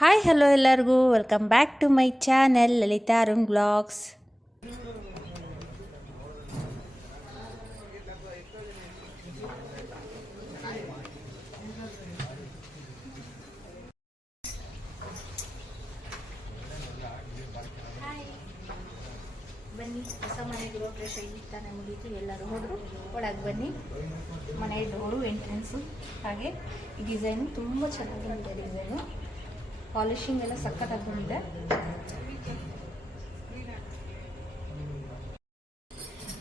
Hi hello ಎಲ್ಲರಿಗೂ. Welcome back to my channel Lalitha Arun blogs ಬನ್ನಿ, ಹೊಸ ಮನೆಗೆ ಮುಗೀತು. ಎಲ್ಲರೂ ಹೋದರು. ಒಳಗೆ ಬನ್ನಿ. ಮನೆ ಡೋರು ಎಂಟ್ರೆನ್ಸು ಹಾಗೆ ಡಿಸೈನು ತುಂಬ ಚೆನ್ನಾಗಿದೆ ಡಿಸೈನು ಪಾಲಿಶಿಂಗ್ ಎಲ್ಲ ಸಖತ್ತಾಗಿ ಬಂದಿದೆ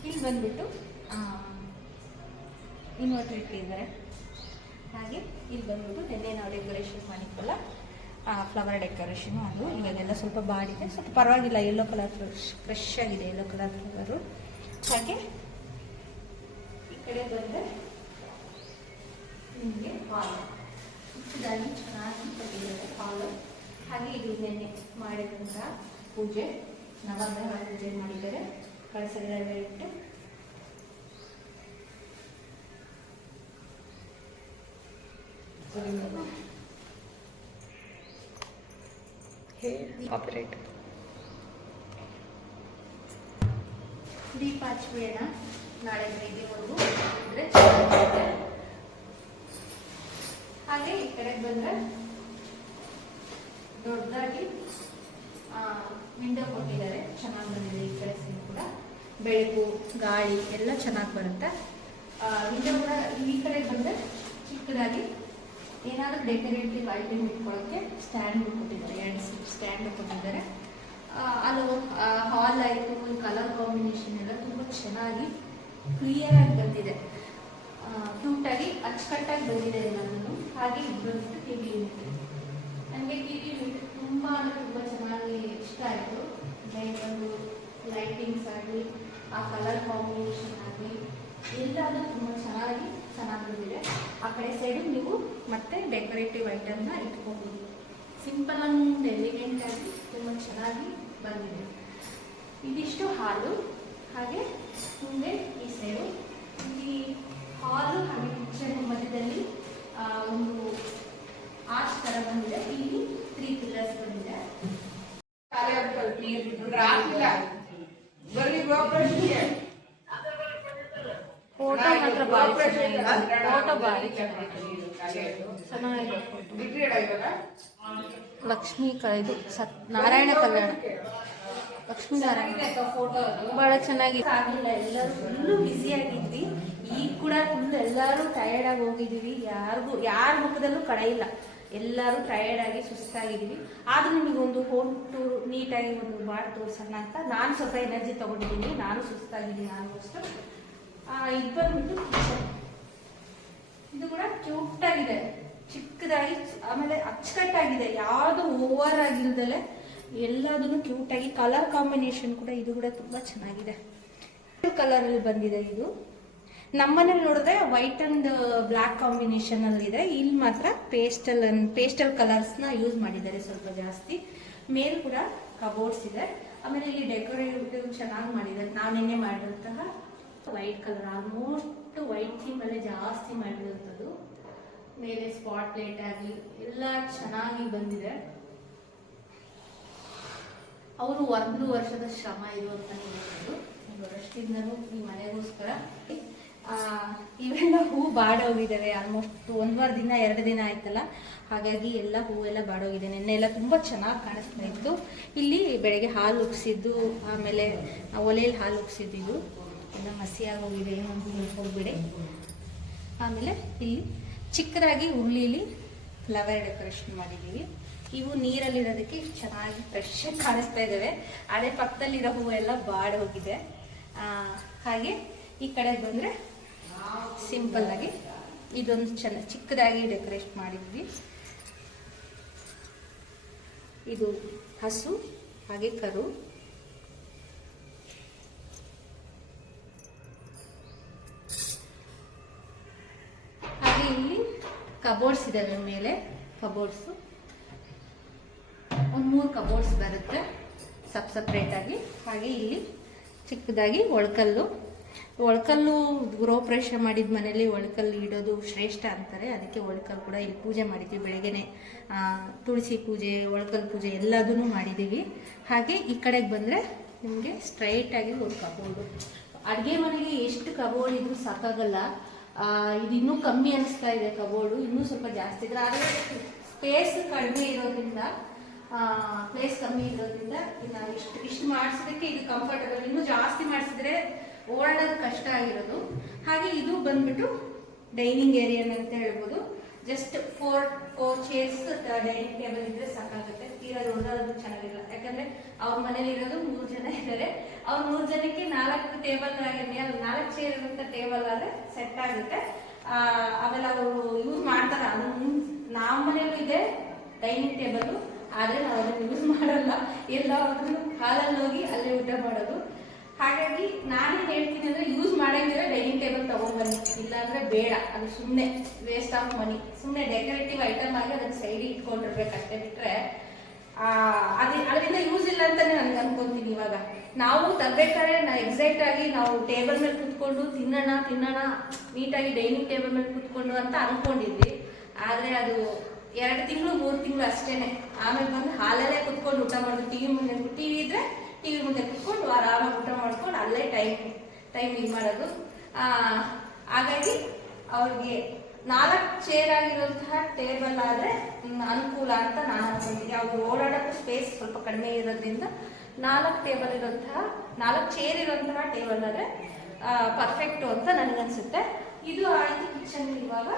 ಇಲ್ಲಿ ಬಂದ್ಬಿಟ್ಟು ಇನ್ವರ್ಟರ್ ಇಟ್ಟಿದ್ದಾರೆ. ಹಾಗೆ ಇಲ್ಲಿ ಬಂದ್ಬಿಟ್ಟು ನಿನ್ನೆ ನಾವು ಡೆಕೋರೇಷನ್ ಮಾಡಿದ್ವಲ್ಲ ಫ್ಲವರ್ ಡೆಕೋರೇಷನು ಅದು. ಇವಾಗೆಲ್ಲ ಸ್ವಲ್ಪ ಬಾಡಿದೆ. ಸ್ವಲ್ಪ ಪರವಾಗಿಲ್ಲ ಯೆಲ್ಲೋ ಕಲರ್ ಫ್ರೆಶ್ ಫ್ರೆಶ್ ಆಗಿದೆ ಯೆಲ್ಲೋ ಕಲರ್ ಫ್ಲವರು ಹಾಗೆ ಈ ಕಡೆ ಬಂದರೆ ನಿಮಗೆ ಹಾಲ್. ಚಿಕ್ಕದಾಗಿ ಚೆನ್ನಾಗಿ ಕಟ್ಟಿದ್ದಾರೆ ಹಾಲು ಹಾಗೆ ಇದು ನೆನ್ನೆ ಮಾಡಿದಂಥ ಪೂಜೆ ನವಗ್ರಹ ಪೂಜೆ ಮಾಡಿದ್ದಾರೆ. ಕಳಸಗಳೆಲ್ಲ ಇಟ್ಟು. ಆಪರೇಟ್ ದೀಪ ಹಚ್ಬೇಡ ನಾಳೆ ಬೆಳಿಗ್ಗೆವರೆಗೂ ಇದ್ರೆ ಚೆನ್ನಾಗಿರುತ್ತೆ. ಹಾಗೆ ಈ ಕಡೆ ಬಂದ್ರೆ ದೊಡ್ಡದಾಗಿ ವಿಂಡೋ ಕೊಟ್ಟಿದ್ದಾರೆ. ಚೆನ್ನಾಗಿ ಬಂದಿದೆ ಈ ಕಡೆ ಸೈಡ್ ಕೂಡ. ಬೆಳಕು, ಗಾಳಿ ಎಲ್ಲ ಚೆನ್ನಾಗಿ ಬರುತ್ತೆ. ವಿಂಡೋ ಕೂಡ ಈ ಕಡೆ ಬಂದ್ರೆ ಚಿಕ್ಕದಾಗಿ ಏನಾದರೂ ಡೆಕೋರೇಟಿವ್ ಐಟಮ್ ಇಟ್ಕೊಳ್ಳೋಕ್ಕೆ ಸ್ಟ್ಯಾಂಡ್ ಕೊಟ್ಟಿದ್ದಾರೆ. ಎರಡು ಸ್ಟ್ಯಾಂಡ್ ಕೊಟ್ಟಿದ್ದಾರೆ. ಅಲ್ಲಿ ಹಾಲ್ ಆಯಿತು ಕಲರ್ ಕಾಂಬಿನೇಷನ್ ಎಲ್ಲ ತುಂಬ ಚೆನ್ನಾಗಿ ಕ್ಲಿಯರ್ ಆಗಿ ಬಂದಿದೆ. ಕ್ಯೂಟಾಗಿ ಅಚ್ಚುಕಟ್ಟಾಗಿ ಬಂದಿದೆ ನಾನು ಹಾಗೆ ಇದು ಟಿ ಯೂನಿಟ್ ನನಗೆ ಕಿವಿ ಯೂನಿಟ್ ತುಂಬ ಅಂದರೆ ತುಂಬ ಚೆನ್ನಾಗಿ ಇಷ್ಟ ಆಯಿತು. ಲೈಕ್ ಒಂದು ಲೈಟಿಂಗ್ಸ್ ಆಗಲಿ, ಆ ಕಲರ್ ಕಾಂಬಿನೇಷನ್ ಆಗಲಿ ಎಲ್ಲದೂ ತುಂಬ ಚೆನ್ನಾಗಿ ಚೆನ್ನಾಗಿ ಬಂದಿದೆ ಆ ಕಡೆ ಸೈಡು ನೀವು ಮತ್ತೆ ಡೆಕೋರೇಟಿವ್ ಐಟಮ್ನ ಇಟ್ಕೋಬೋದು. ಸಿಂಪಲ್ ಅಂಡ್ ಎಲಿಗೆಂಟಾಗಿ ತುಂಬ ಚೆನ್ನಾಗಿ ಬಂದಿದೆ. ಇದಿಷ್ಟು ಹಾಲು. ಹಾಗೆ ಮುಂದೆ ಈ ಸೈಡು ಈ ಹಾಲು ಹಾಗೆ ಕಿಚನ್ ಮಧ್ಯದಲ್ಲಿ ಆ, ಒಂದು ಆರ್ಚ್ ತರ ಬಂದಿದೆ. ಇಲ್ಲಿ ತ್ರೀ ಪಿಲ್ಲರ್ಸ್ ಬಂದಿದೆ. ಫೋಟೋ ಮಾತ್ರ ಭಾರಿ ಚೆನ್ನಾಗಿದೆ. ಫೋಟೋ ಭಾರಿ ಚೆನ್ನಾಗಿದೆ. ಚೆನ್ನಾಗಿದೆ. ಲಕ್ಷ್ಮೀ ಕ ಇದು ಸತ್ ನಾರಾಯಣ ಕಲ್ಯಾಣ. ಲಕ್ಷ್ಮೀ ನಾರಾಯಣ. ಬಹಳ ಚೆನ್ನಾಗಿ ಆಗಿಲ್ಲ ಎಲ್ಲರೂ ಫುಲ್ಲು ಆಗಿದ್ವಿ. ಈಗ ಕೂಡ ಫುಲ್ ಎಲ್ಲರೂ ಟಯರ್ಡ್ ಆಗಿ ಹೋಗಿದೀವಿ ಯಾರಿಗೂ, ಯಾರ ಮುಖದಲ್ಲೂ ಕಡೆ ಇಲ್ಲ. ಎಲ್ಲರೂ ಟಯರ್ಡ್ ಆಗಿ ಸುಸ್ತಾಗಿದ್ದೀವಿ. ಆದ್ರೂ ನಿಮಗೆ ಒಂದು ಹೋಮ್ ಟೂರ್ ನೀಟಾಗಿ ಒಂದು ಮಾಡಿ ತೋರ್ಸೋಣ ಅಂತ ನಾನು ಸ್ವಲ್ಪ ಎನರ್ಜಿ ತಗೊಂಡಿದ್ದೀನಿ. ನಾನು ಸುಸ್ತಾಗಿದ್ದೀನಿ ಆಲ್ಮೋಸ್ಟ್ ಇದು ಬಂದ್ಬಿಟ್ಟು ಕಿಚನ್ ಇದು ಕೂಡ ಕ್ಯೂಟಾಗಿದೆ ಚಿಕ್ಕದಾಗಿ, ಆಮೇಲೆ ಅಚ್ಚುಕಟ್ಟಾಗಿದೆ. ಯಾವುದು ಓವರ್ ಆಗಿಲ್ದಲೆ ಎಲ್ಲದನ್ನು ಕ್ಯೂಟಾಗಿ ಕಲರ್ ಕಾಂಬಿನೇಷನ್ ಕೂಡ ಇದು ಕೂಡ ತುಂಬಾ ಚೆನ್ನಾಗಿದೆ. ಕಲರ್ ಅಲ್ಲಿ ಬಂದಿದೆ ಇದು. ನಮ್ಮನೇಲಿ ನೋಡಿದ್ರೆ ವೈಟ್ ಅಂಡ್ ಬ್ಲ್ಯಾಕ್ ಕಾಂಬಿನೇಷನ್ ಅಲ್ಲಿ ಇದೆ. ಇಲ್ಲಿ ಮಾತ್ರ ಪೇಸ್ಟಲ್ ಪೇಸ್ಟಲ್ ಕಲರ್ಸ್ನ ಯೂಸ್ ಮಾಡಿದ್ದಾರೆ ಸ್ವಲ್ಪ ಜಾಸ್ತಿ. ಮೇಲ್ ಕೂಡ ಕಬೋರ್ಡ್ಸ್ ಇದೆ. ಆಮೇಲೆ ಇಲ್ಲಿ ಡೆಕೋರೇಟಿವ್ ಚೆನ್ನಾಗಿ ಮಾಡಿದ್ದಾರೆ. ನಾವು ನಿನ್ನೆ ಮಾಡಿದಂತಹ white colour almost white theme ಅಲ್ಲೇ ಜಾಸ್ತಿ ಮಾಡಿರುವಂಥದ್ದು. ಮೇಲೆ ಸ್ಪಾಟ್ ಲೈಟ್ ಆಗಿ ಎಲ್ಲ ಚೆನ್ನಾಗಿ ಬಂದಿದೆ. ಅವರು ಒಂದು ವರ್ಷದ ಶ್ರಮ ಇದು ಅಂತ ಹೇಳ್ಬೋದು. ಒಂದು ವರ್ಷದಿಂದನೂ ಈ ಮನೆಗೋಸ್ಕರ ಇವೆಲ್ಲ ಹೂ ಬಾಡೋಗಿದ್ದಾವೆ ಆಲ್ಮೋಸ್ಟ್ ಒಂದ್ವಾರ ದಿನ, ಎರಡು ದಿನ ಆಯ್ತಲ್ಲ? ಹಾಗಾಗಿ ಎಲ್ಲ ಹೂವೆಲ್ಲ ಬಾಡೋಗಿದೆ. ನಿನ್ನೆ ಎಲ್ಲ ತುಂಬ ಚೆನ್ನಾಗಿ ಕಾಣಿಸ್ತಾ ಇತ್ತು. ಇಲ್ಲಿ ಬೆಳಗ್ಗೆ ಹಾಲು ಉಗ್ಸಿದ್ದು ಆಮೇಲೆ ಒಲೆಯಲ್ಲಿ ಹಾಲು ಉಗ್ಸಿದ್ದು ಎಲ್ಲ ಮಸಿಯಾಗಿ ಹೋಗಿದೆ ಏನೊಂದು ಹೋಗ್ಬಿಡಿ. ಆಮೇಲೆ ಇಲ್ಲಿ ಚಿಕ್ಕದಾಗಿ ಉರುಳಿಲಿ ಫ್ಲವರ್ ಡೆಕೋರೇಷನ್ ಮಾಡಿದ್ದೀವಿ. ಇವು ನೀರಲ್ಲಿರೋದಕ್ಕೆ ಚೆನ್ನಾಗಿ ಫ್ರೆಶ್ ಕಾಣಿಸ್ತಾ ಇದ್ದಾವೆ. ಹಳೆ ಪಕ್ಕದಲ್ಲಿರೋ ಹೂವೆಲ್ಲ ಬಾಡೋಗಿದೆ. ಹಾಗೆ ಈ ಕಡೆ ಬಂದರೆ ಸಿಂಪಲ್ ಆಗಿ ಇದೊಂದು ಚೆನ್ನ ಚಿಕ್ಕದಾಗಿ ಡೆಕೋರೇಟ್ ಮಾಡಿದ್ವಿ. ಇದು ಹಸು, ಹಾಗೆ ಕರು. ಹಾಗೆ ಇಲ್ಲಿ ಕಬೋರ್ಡ್ಸ್ ಇದಾವೆ ಮೇಲೆ ಕಬೋರ್ಡ್ಸು ಒಂದು ಮೂರು ಕಬೋರ್ಡ್ಸ್ ಬರುತ್ತೆ, ಸಪ್ ಸಪ್ರೇಟಾಗಿ ಹಾಗೆ ಇಲ್ಲಿ ಚಿಕ್ಕದಾಗಿ ಒಳಕಲ್ಲು. ಒಳಕಲ್ಲು ಗೃಹಪ್ರವೇಶ ಮಾಡಿದ ಮನೇಲಿ ಒಳಕಲ್ಲು ಇಡೋದು ಶ್ರೇಷ್ಠ ಅಂತಾರೆ. ಅದಕ್ಕೆ ಒಳಕಲ್ಲು ಕೂಡ ಇಲ್ಲಿ ಪೂಜೆ ಮಾಡಿದ್ವಿ ಬೆಳಗ್ಗೆನೆ. ತುಳಸಿ ಪೂಜೆ ಒಳಕಲ್ ಪೂಜೆ ಎಲ್ಲದೂ ಮಾಡಿದ್ದೀವಿ ಹಾಗೆ ಈ ಕಡೆಗೆ ಬಂದರೆ ನಿಮಗೆ ಸ್ಟ್ರೈಟಾಗಿ ಒಂದು ಕಬೋರ್ಡು. ಅಡುಗೆ ಮನೆಗೆ ಎಷ್ಟು ಕಬೋರ್ಡ್ ಇದ್ರು ಸಾಕಾಗಲ್ಲ. ಇದು ಇನ್ನೂ ಕಮ್ಮಿ ಅನಿಸ್ತಾ ಇದೆ ಕಬೋರ್ಡು. ಇನ್ನೂ ಸ್ವಲ್ಪ ಜಾಸ್ತಿ ಇದ್ರೆ ಆದರೆ ಸ್ಪೇಸ್ ಕಡಿಮೆ ಇರೋದ್ರಿಂದ ಪ್ಲೇಸ್ ಕಮ್ಮಿ ಇರೋದ್ರಿಂದ ಇನ್ನು ಇಷ್ಟು ಇಷ್ಟು ಮಾಡಿಸೋದಕ್ಕೆ ಇದು ಕಂಫರ್ಟಬಲ್ ಇನ್ನೂ ಜಾಸ್ತಿ ಮಾಡಿಸಿದ್ರೆ ಓಡಾಡೋದು ಕಷ್ಟ ಆಗಿರೋದು. ಹಾಗೆ ಇದು ಬಂದ್ಬಿಟ್ಟು ಡೈನಿಂಗ್ ಏರಿಯಾ ಅಂತ ಹೇಳ್ಬೋದು. Just four four chairs dining table ಇದ್ರೆ ಸಾಕಾಗುತ್ತೆ. ತೀರಾ ದೊಡ್ಡದು ಚೆನ್ನಾಗಿಲ್ಲ ಯಾಕಂದ್ರೆ ಅವ್ರ ಮನೇಲಿ ಇರೋದು ಮೂರು ಜನ ಇದ್ದಾರೆ. ಅವ್ರ ಮೂರು ಜನಕ್ಕೆ ನಾಲ್ಕು ಟೇಬಲ್ ನಾಲ್ಕು ಚೇರ್ ಇರುವಂತ ಟೇಬಲ್ ಆದ್ರೆ ಸೆಟ್ ಆಗುತ್ತೆ. ಆಮೇಲೆ ಅವರು ಯೂಸ್ ಮಾಡ್ತಾರ. ನಮ್ಮ ಮನೇಲೂ ಇದೆ ಡೈನಿಂಗ್ ಟೇಬಲ್ ಆದ್ರೆ ನಾವು ಅದನ್ನ ಯೂಸ್ ಮಾಡಲ್ಲ. ಎಲ್ಲ ಹಾಲಲ್ಲಿ ಹೋಗಿ ಅಲ್ಲೇ ಊಟ ಮಾಡೋದು. ಹಾಗಾಗಿ ನಾನೇನ್ ಹೇಳ್ತೀನಿ ಅಂದ್ರೆ ಯೂಸ್ ಮಾಡಂಗಿದ್ರೆ ಡೈನಿಂಗ್ ಟೇಬಲ್ ತಗೊಂಡ್ಬನ್ನಿ. ಇಲ್ಲಾಂದ್ರೆ ಬೇಡ, ಅದು ಸುಮ್ಮನೆ ವೇಸ್ಟ್ ಆಫ್ ಮನಿ ಸುಮ್ಮನೆ ಡೆಕೋರೇಟಿವ್ ಐಟಮ್ ಆಗಿ ಅದಕ್ಕೆ ಸೈಡ್ ಇಟ್ಕೊಂಡಿರ್ಬೇಕು ಅಷ್ಟೇ ಬಿಟ್ರೆ ಅದೇ, ಅದರಿಂದ ಯೂಸ್ ಇಲ್ಲ ಅಂತಾನೆ ನನ್ಗೆ ಅನ್ಕೊಂತೀನಿ ಇವಾಗ. ನಾವು ತರಬೇಕಾದ್ರೆ ನಾವು ಎಕ್ಸೈಟ್ ಆಗಿ ನಾವು ಟೇಬಲ್ ಮೇಲೆ ಕುತ್ಕೊಂಡು ತಿನ್ನೋಣ ತಿನ್ನೋಣ, ನೀಟಾಗಿ ಡೈನಿಂಗ್ ಟೇಬಲ್ ಮೇಲೆ ಕುತ್ಕೊಂಡು ಅಂತ ಅನ್ಕೊಂಡಿದ್ವಿ. ಆದ್ರೆ ಅದು ಎರಡು ತಿಂಗಳು, ಮೂರು ತಿಂಗಳು ಅಷ್ಟೇನೆ. ಆಮೇಲೆ ಬಂದು ಹಾಲಲ್ಲೇ ಕುತ್ಕೊಂಡು ಊಟ ಮಾಡೋದು. ಟಿವಿ ಮುಂದೆ ಟಿವಿ ಇದ್ರೆ ಟಿವಿ ಮುಂದೆ ಕುತ್ಕೊಂಡು ಆರಾಮಾಗಿ ಊಟ ಮಾಡ್ಕೊಂಡು ಅಲ್ಲೇ ಟೈಮ್ ಟೈಮ್ ಇದು ಮಾಡೋದು. ಹಾಗಾಗಿ ಅವ್ರಿಗೆ ನಾಲ್ಕು ಚೇರ್ ಆಗಿರುವಂತಹ ಟೇಬಲ್ ಆದರೆ ಅನುಕೂಲ ಅಂತ ನಾನು ಅನ್ಕೊಂಡಿದ್ದೀನಿ. ಅವ್ರು ಓಡಾಡೋಕ್ಕೆ ಸ್ಪೇಸ್ ಸ್ವಲ್ಪ ಕಡಿಮೆ ಇರೋದ್ರಿಂದ ನಾಲ್ಕು ಟೇಬಲ್ ಇರುವಂತಹ, ನಾಲ್ಕು ಚೇರ್ ಇರುವಂತಹ ಟೇಬಲ್ ಆದರೆ ಪರ್ಫೆಕ್ಟು ಅಂತ ನನಗನ್ಸುತ್ತೆ ಇದು ಆಯಿತು ಕಿಚನ್ ಇವಾಗ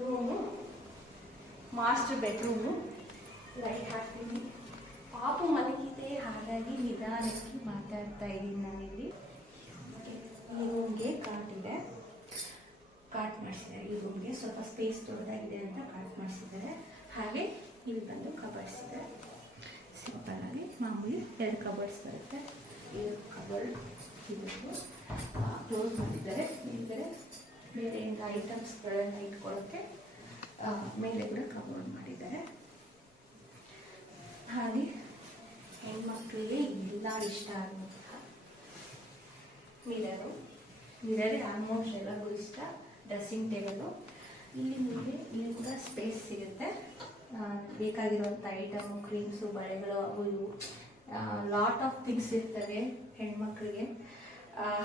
ರೂಮು ಮಾಸ್ಟರ್ ಬೆಡ್ರೂಮು ಲೈಟ್ ಹಾಕ್ತೀನಿ. ಪಾಪು ಮಲಗಿದೆ ಹಾಗಾಗಿ ನಿಧಾನಕ್ಕೆ ಮಾತಾಡ್ತಾ ಇದ್ದೀನಿ ನಾನಿಲ್ಲಿ. ಈ ರೂಮ್ಗೆ ಇದೆ. ಕಾಟ್ ಮಾಡಿಸಿದ್ದಾರೆ. ಈ ರೂಮ್ಗೆ ಸ್ವಲ್ಪ ಸ್ಪೇಸ್ ದೊಡ್ಡದಾಗಿದೆ ಅಂತ ಕಾಟ್ ಮಾಡಿಸಿದ್ದಾರೆ. ಹಾಗೆ ಇಲ್ಲಿ ಬಂದು ಕಬರ್ಡ್ಸ್ ಇದೆ. ಸಿಂಪಲ್ ಆಗಿ ಮಾಮೂಲಿ ಎರಡು ಕಬರ್ಡ್ಸ್ ಬರುತ್ತೆ. ಎರಡು ಕಬರ್ಡ್ ಇದಕ್ಕೂ ಕ್ಲೋಸ್ ಮಾಡಿದ್ದಾರೆ. ಮೇಲ್ಗಡೆ ಬೇರೆ ಏನು ಐಟಮ್ಸ್ಗಳನ್ನು ಇಟ್ಕೊಳ್ಳೋಕ್ಕೆ ಮೇಲೆ ಕೂಡ ಕಬೋರ್ಡ್ ಮಾಡಿದ್ದಾರೆ. ಹಾಗೆ ಹೆಣ್ಮಕ್ಳಿಗೆ ಎಲ್ಲ ಇಷ್ಟ ಆಗುವಂತಹ ಮಿರರು. ಮಿರರ್ ಆಲ್ಮೋಸ್ಟ್ ಎಲ್ಲರಿಗೂ ಇಷ್ಟ ಡ್ರೆಸ್ಸಿಂಗ್ ಟೇಬಲು ಇಲ್ಲಿ ನಿಮಗೆ, ಇಲ್ಲಿ ಕೂಡ ಸ್ಪೇಸ್ ಸಿಗುತ್ತೆ. ಬೇಕಾಗಿರುವಂಥ ಐಟಮು ಕ್ರೀಮ್ಸು ಬಳೆಗಳು, ಅವು ಇವು. ಲಾಟ್ ಆಫ್ ಥಿಂಗ್ಸ್ ಇರ್ತವೆ ಹೆಣ್ಮಕ್ಳಿಗೆ.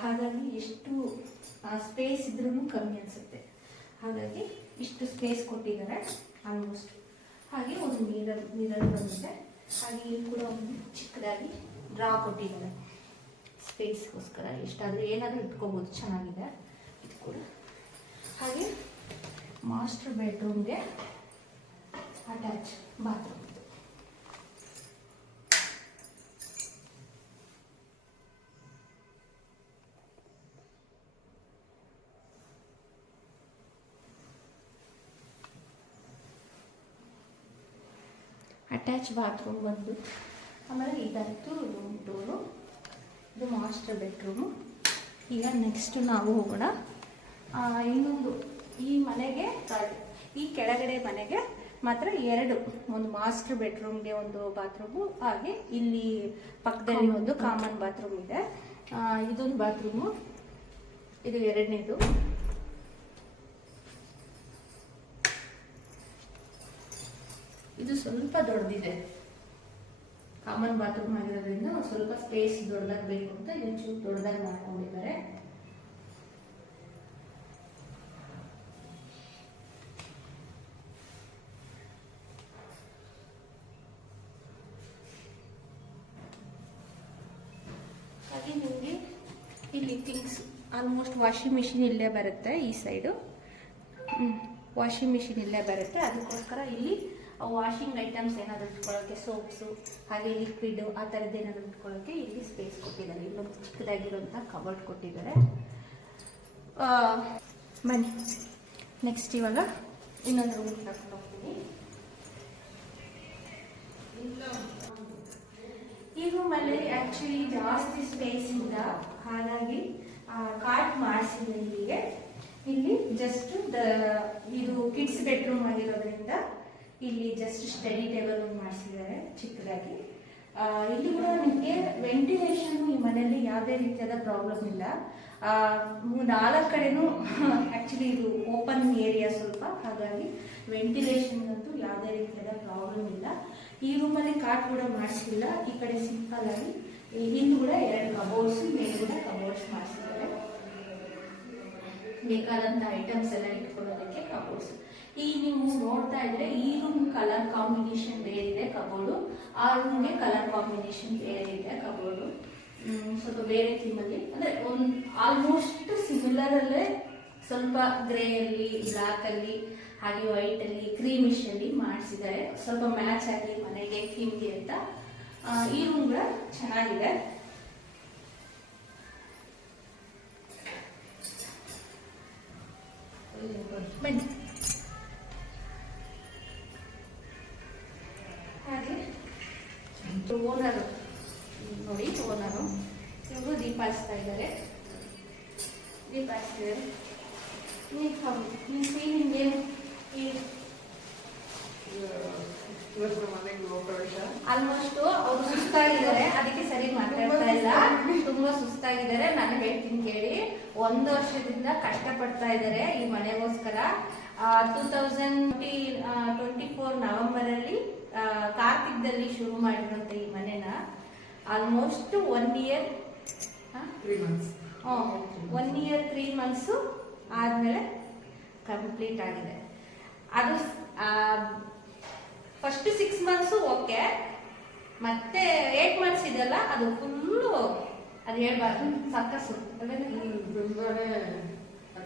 ಹಾಗಾಗಿ ಎಷ್ಟು ಸ್ಪೇಸ್ ಇದ್ರೂ ಕಮ್ಮಿ ಅನಿಸುತ್ತೆ. ಹಾಗಾಗಿ ಇಷ್ಟು ಸ್ಪೇಸ್ ಕೊಟ್ಟಿದ್ದಾರೆ ಆಲ್ಮೋಸ್ಟ್ ಹಾಗೆ ಒಂದು ಮಿರರ್ ನೀರಲ್ಲಿ ಬಂದಿದೆ. ಹಾಗೆ ಇಲ್ಲಿ ಕೂಡ ಒಂದು ಚಿಕ್ಕದಾಗಿ ಡ್ರಾ ಕೊಟ್ಟಿದ್ದಾರೆ. ಸ್ಪೇಸ್ಗೋಸ್ಕರ ಎಷ್ಟಾದರೂ ಏನಾದರೂ ಇಟ್ಕೋಬೋದು, ಚೆನ್ನಾಗಿದೆ. ಇದು ಕೂಡ. ಹಾಗೆ ಮಾಸ್ಟರ್ ಬೆಡ್ರೂಮ್ಗೆ ಅಟ್ಯಾಚ್ ಬಾತ್ರೂಮ್ ಅಟ್ಯಾಚ್ ಬಾತ್ರೂಮ್ ಬಂದು ಆಮೇಲೆ ಇದಾಯಿತು ರೂಮ್ ಡೋರು ಇದು ಮಾಸ್ಟರ್ ಬೆಡ್ರೂಮು ಈಗ ನೆಕ್ಸ್ಟ್ ನಾವು ಹೋಗೋಣ. ಇನ್ನೊಂದು, ಈ ಮನೆಗೆ ಈ ಕೆಳಗಡೆ ಮನೆಗೆ ಮಾತ್ರ ಎರಡು, ಒಂದು ಮಾಸ್ಟರ್ ಬೆಡ್ರೂಮ್ಗೆ ಒಂದು ಬಾತ್ರೂಮು ಹಾಗೆ ಇಲ್ಲಿ ಪಕ್ಕದಲ್ಲಿ ಒಂದು ಕಾಮನ್ ಬಾತ್ರೂಮ್ ಇದೆ. ಇದೊಂದು ಬಾತ್ರೂಮು ಇದು ಎರಡನೇದು. ಇದು ಸ್ವಲ್ಪ ದೊಡ್ಡದಿದೆ. ಕಾಮನ್ ಬಾತ್ರೂಮ್ ಆಗಿರೋದ್ರಿಂದ ಸ್ವಲ್ಪ ಸ್ಪೇಸ್ ದೊಡ್ಡದಾಗಿ ಬೇಕು ಅಂತ ಇಲ್ಲಿ ಚೂರು ದೊಡ್ಡದಾಗಿ ಮಾಡ್ಕೊಂಡಿದ್ದಾರೆ. ಹಾಗೆ ನಿಮಗೆ ಇಲ್ಲಿ ಥಿಂಗ್ಸ್ ಆಲ್ಮೋಸ್ಟ್ ವಾಷಿಂಗ್ ಮಿಷಿನ್ ಇಲ್ಲೇ ಬರುತ್ತೆ ಈ ಸೈಡು ವಾಷಿಂಗ್ ಮಿಷಿನ್ ಇಲ್ಲೇ ಬರುತ್ತೆ. ಅದಕ್ಕೋಸ್ಕರ ಇಲ್ಲಿ ವಾಷಿಂಗ್ ಐಟಮ್ಸ್ ಏನಾದರೂ ಇಟ್ಕೊಳ್ಳೋಕ್ಕೆ ಸೋಪ್ಸು ಹಾಗೆ ಲಿಕ್ವಿಡು ಆ ಥರದ್ದು ಏನಾದರೂ ಇಟ್ಕೊಳ್ಳೋಕ್ಕೆ ಇಲ್ಲಿ ಸ್ಪೇಸ್ ಕೊಟ್ಟಿದ್ದಾರೆ. ಇಲ್ಲೊಂದು ಚಿಕ್ಕದಾಗಿರುವಂಥ ಕಬರ್ಡ್ ಕೊಟ್ಟಿದ್ದಾರೆ. ಬನ್ನಿ. ನೆಕ್ಸ್ಟ್ ಇವಾಗ ಇನ್ನೊಂದು ರೂಮ್ ಕರ್ಕೊಂಡು ಹೋಗ್ತೀನಿ. ಈ ರೂಮಲ್ಲಿ ಆ್ಯಕ್ಚುಲಿ ಜಾಸ್ತಿ ಸ್ಪೇಸ್ ಇಲ್ಲ. ಹಾಗಾಗಿ ಕಾಟ್ ಮಾಡಿಸಿದೆ ಇಲ್ಲಿಗೆ. ಇಲ್ಲಿ ಜಸ್ಟ್ ದ ಇದು ಕಿಡ್ಸ್ ಬೆಡ್ರೂಮ್ ಆಗಿರೋದ್ರಿಂದ ಇಲ್ಲಿ ಜಸ್ಟ್ ಸ್ಟಡಿ ಟೇಬಲ್ ಒಂದು ಮಾಡಿಸಿದ್ದಾರೆ, ಚಿಕ್ಕದಾಗಿ. ಇಲ್ಲಿ ಕೂಡ ನಿಮಗೆ ವೆಂಟಿಲೇಷನ್ ಈ ಮನೆಯಲ್ಲಿ ಯಾವುದೇ ರೀತಿಯಾದ ಪ್ರಾಬ್ಲಮ್ ಇಲ್ಲ. ನಾಲ್ಕು ಕಡೆನೂ ಆ್ಯಕ್ಚುಲಿ ಇದು ಓಪನ್ ಏರಿಯಾ ಸ್ವಲ್ಪ. ಹಾಗಾಗಿ ವೆಂಟಿಲೇಷನ್ಗಂತೂ ಯಾವುದೇ ರೀತಿಯಾದ ಪ್ರಾಬ್ಲಮ್ ಇಲ್ಲ. ಈ ರೂಮಲ್ಲಿ ಕಾಟ್ ಕೂಡ ಮಾಡಿಸಿಲ್ಲ. ಈ ಕಡೆ ಸಿಂಪಲ್ ಆಗಿ ಹಿಂದೆ ಕೂಡ ಎರಡು ಕಬೋರ್ಡ್ಸ್ ಕೂಡ ಕಬೋರ್ಡ್ಸ್ ಮಾಡಿಸಿದ್ದಾರೆ. ಬೇಕಾದಂಥ ಐಟಮ್ಸ್ ಎಲ್ಲ ಇಟ್ಕೊಂಡು ಈ ನೀವು ನೋಡ್ತಾ ಇದ್ರೆ ಈ ರೂಮ್ ಕಲರ್ ಕಾಂಬಿನೇಷನ್ ಬೇರೆ ಇದೆ, ಕಬೋರ್ಡು. ಆ ರೂಮ್ಗೆ ಕಲರ್ ಕಾಂಬಿನೇಷನ್ ಬೇರೆ ಇದೆ, ಕಬೋರ್ಡು. ಸ್ವಲ್ಪ ಬೇರೆ ಥೀಮಲ್ಲಿ ಅಂದರೆ ಒಂದು ಆಲ್ಮೋಸ್ಟ್ ಸಿಮಿಲರಲ್ಲೇ ಸ್ವಲ್ಪ ಗ್ರೇಯಲ್ಲಿ ಬ್ಲ್ಯಾಕಲ್ಲಿ ಹಾಗೆ ವೈಟಲ್ಲಿ ಕ್ರೀಮಿಶಲ್ಲಿ ಮಾಡಿಸಿದ್ದಾರೆ. ಸ್ವಲ್ಪ ಮ್ಯಾಚ್ ಆಗಲಿ ಮನೆಗೆ ಥೀಮ್ಗೆ ಅಂತ. ಈ ರೂಮ್ ಕೂಡ ಚೆನ್ನಾಗಿದೆ. ಓನರು ನೋಡಿ ಓನರು. ಇವರು ದೀಪ ಹಚ್ತಾ ಇದ್ದಾರೆ. ದೀಪ ಹಚ್ತಿದ್ದಾರೆ. ಈ ಇವತ್ತು ಮನೆಗೆ ಗೃಹ ಪ್ರವೇಶ ಆಲ್ಮೋಸ್ಟ್ ಅವ್ರು ಸುಸ್ತಾಗಿದ್ದಾರೆ. ಅದಕ್ಕೆ ಸರಿ ಮಾತಾಡ್ತಾ ಇಲ್ಲ. ತುಂಬಾ ಸುಸ್ತಾಗಿದ್ದಾರೆ. ನಾನು ಹೇಳ್ತೀನಿ ಕೇಳಿ. ಒಂದು ವರ್ಷದಿಂದ ಕಷ್ಟಪಡ್ತಾ ಇದ್ದಾರೆ ಈ ಮನೆಗೋಸ್ಕರ. Two thousand twenty four November ಅಲ್ಲಿ ಆ, ಕಾರ್ತಿಕ್ದಲ್ಲಿ ಶುರು ಮಾಡಿರುವಂತ ಈ ಮನೆನ almost one year one year three months ಆದಮೇಲೆ ಕಂಪ್ಲೀಟ್ ಆಗಿದೆ. ಅದು ಫಸ್ಟ್ ಸಿಕ್ಸ್ ಮಂತ್ಸು ಓಕೆ ಮತ್ತೆ ಏಟ್ ಮಂತ್ಸ್ ಇದೆಲ್ಲ ಅದು ಫುಲ್ಲು ಅದು ಹೇಳ್ಬಾರ್ದು ಸಕ್ಕಸ್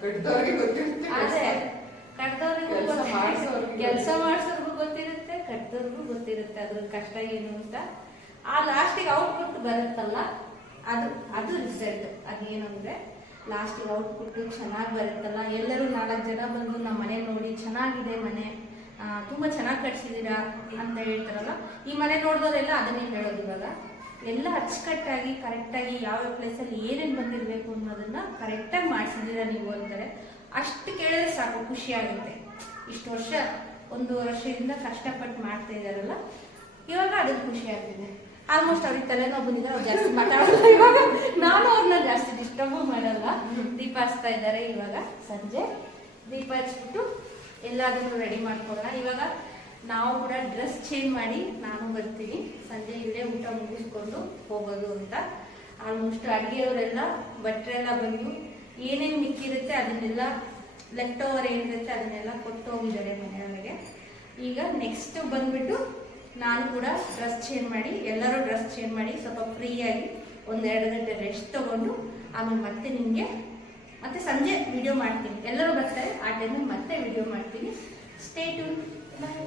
ಕಟ್ಟಿದವ್ರಿಗೆ ಅದೇ ಕಟ್ದವ್ರಿಗೂ ಕೆಲ್ಸ ಕೆಲಸ ಮಾಡಿಸೋರ್ಗು ಗೊತ್ತಿರುತ್ತೆ. ಕಟ್ದವ್ರಿಗೂ ಗೊತ್ತಿರುತ್ತೆ ಅದ್ರ ಕಷ್ಟ ಏನು ಅಂತ. ಆ ಲಾಸ್ಟಿಗೆ ಔಟ್ಪುಟ್ ಬರುತ್ತಲ್ಲ, ಅದು ಅದು ರಿಸಲ್ಟ್ ಅದೇನು ಅಂದ್ರೆ ಲಾಸ್ಟಿಗೆ ಔಟ್ಪುಟ್ ಚೆನ್ನಾಗಿ ಬರುತ್ತಲ್ಲ. ಎಲ್ಲರೂ ನಾಲ್ಕು ಜನ ಬಂದು ನಮ್ಮ ಮನೆ ನೋಡಿ, ಚೆನ್ನಾಗಿದೆ ಮನೆ. ತುಂಬಾ ಚೆನ್ನಾಗಿ ಕಟ್ಸಿದೀರಾ? ಅಂತ ಹೇಳ್ತಾರಲ್ಲ. ಈ ಮನೆ ನೋಡಿದವರೆಲ್ಲ ಅದನ್ನೇ ಹೇಳೋದು ಇವಾಗ. ಎಲ್ಲ ಅಚ್ಚುಕಟ್ಟಾಗಿ ಕರೆಕ್ಟಾಗಿ ಯಾವ್ಯಾವ ಪ್ಲೇಸಲ್ಲಿ ಏನೇನು ಬಂದಿರಬೇಕು ಅನ್ನೋದನ್ನ ಕರೆಕ್ಟಾಗಿ ಮಾಡಿಸಿದ್ದೀರಾ ನೀವು ಅಂತಾರೆ. ಅಷ್ಟು ಕೇಳಿದ್ರೆ ಸಾಕು, ಖುಷಿ ಆಗುತ್ತೆ. ಇಷ್ಟು ವರ್ಷ ಒಂದು ವರ್ಷದಿಂದ ಕಷ್ಟಪಟ್ಟು ಮಾಡ್ತಾ ಇದ್ದಾರಲ್ಲ ಇವಾಗ ಅದಕ್ಕೆ ಖುಷಿ ಆಗ್ತಿದೆ. ಆಲ್ಮೋಸ್ಟ್ ಅವ್ರಿಗೆ ತಲೆನೋವು ಬಂದಿದೆ ಅವ್ರು ಜಾಸ್ತಿ ಮಾತಾಡೋಲ್ಲ ಇವಾಗ. ನಾನು ಅವ್ರನ್ನ ಜಾಸ್ತಿ ಡಿಸ್ಟರ್ಬು ಮಾಡಲ್ಲ. ದೀಪ ಹಚ್ತಾ ಇದ್ದಾರೆ ಇವಾಗ. ಸಂಜೆ ದೀಪ ಹಚ್ಬಿಟ್ಟು ಎಲ್ಲದನ್ನು ರೆಡಿ ಮಾಡ್ಕೊಳ್ಳೋಣ. ಇವಾಗ ನಾವು ಕೂಡ ಡ್ರೆಸ್ ಚೇಂಜ್ ಮಾಡಿ ನಾನು ಬರ್ತೀನಿ. ಸಂಜೆ ಇಲ್ಲೇ ಊಟ ಮುಗಿಸ್ಕೊಂಡು ಹೋಗೋದು ಅಂತ. ಆಲ್ಮೋಸ್ಟ್ ಅಡುಗೆಯವರೆಲ್ಲ, ಭಟ್ರೆಲ್ಲ ಬಂದು ಏನೇನು ಮಿಕ್ಕಿರುತ್ತೆ ಅದನ್ನೆಲ್ಲ ಲೆಫ್ಟ್ ಓವರ್ ಏನಿರುತ್ತೆ ಅದನ್ನೆಲ್ಲ ಕೊಟ್ಟು ಹೋಗಿದ್ದಾರೆ ಮನೆಯೊಳಗೆ. ಈಗ ನೆಕ್ಸ್ಟ್ ಬಂದ್ಬಿಟ್ಟು ನಾನು ಕೂಡ ಡ್ರೆಸ್ ಚೇಂಜ್ ಮಾಡಿ, ಎಲ್ಲರೂ ಡ್ರೆಸ್ ಚೇಂಜ್ ಮಾಡಿ ಸ್ವಲ್ಪ ಫ್ರೀಯಾಗಿ ಒಂದೆರಡು ಗಂಟೆ ರೆಸ್ಟ್ ತಗೊಂಡು ಆಮೇಲೆ ಮತ್ತೆ ನಿಮಗೆ ಮತ್ತೆ ಸಂಜೆ ವಿಡಿಯೋ ಮಾಡ್ತೀನಿ. ಎಲ್ಲರೂ ಬರ್ತಾರೆ, ಆ ಟೈಮಲ್ಲಿ ಮತ್ತೆ ವಿಡಿಯೋ ಮಾಡ್ತೀನಿ. Stay to bye